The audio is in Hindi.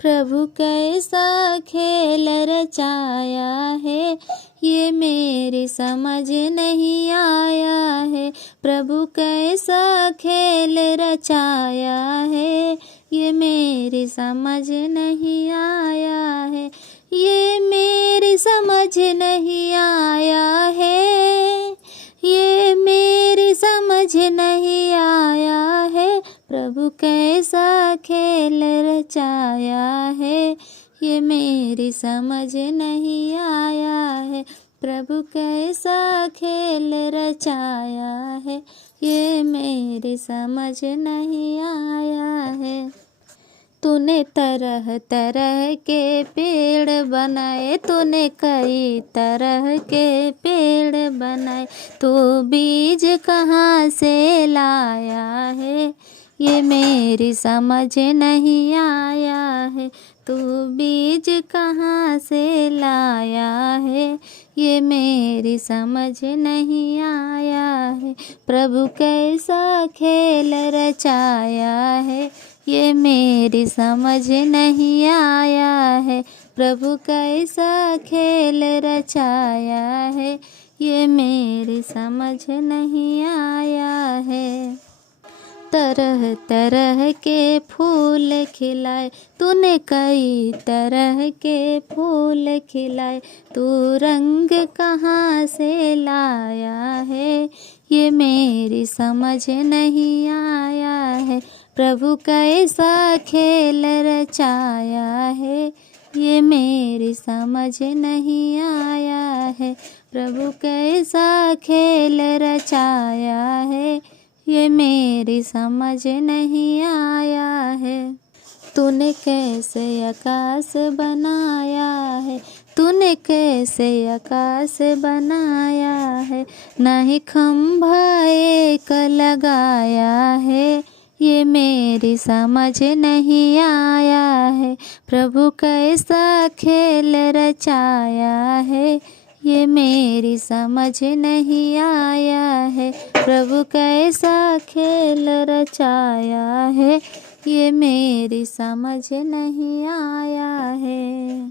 प्रभु कैसा खेल रचाया है, ये मेरी समझ नहीं आया है। प्रभु कैसा खेल रचाया है, ये मेरी समझ नहीं आया है। ये मेरी समझ नहीं आया है, ये मेरी समझ नहीं आया है। प्रभु कैसा खेल रचाया है, ये मेरी समझ नहीं आया है। प्रभु कैसा खेल रचाया है, ये मेरी समझ नहीं आया है। तूने तरह तरह के पेड़ बनाए, तूने कई तरह के पेड़ बनाए। तू बीज कहाँ से लाया है, ये मेरी समझ नहीं आया है। तू बीज कहाँ से लाया है, ये मेरी समझ नहीं आया है। प्रभु कैसा खेल रचाया है, ये मेरी समझ नहीं आया है। प्रभु कैसा खेल रचाया है, ये मेरी समझ नहीं आया है। तरह तरह के फूल खिलाए, तूने कई तरह के फूल खिलाए। तू रंग कहाँ से लाया है, ये मेरी समझ नहीं आया है। प्रभु कैसा खेल रचाया है, ये मेरी समझ नहीं आया है। प्रभु कैसा खेल रचाया है, ये मेरी समझ नहीं आया है। तूने कैसे आकाश बनाया है, तूने कैसे आकाश बनाया है। नहीं खंभा एक लगाया है, ये मेरी समझ नहीं आया है। प्रभु कैसा खेल रचाया है, ये मेरी समझ नहीं आया है। प्रभु कैसा खेल रचाया है, ये मेरी समझ नहीं आया है।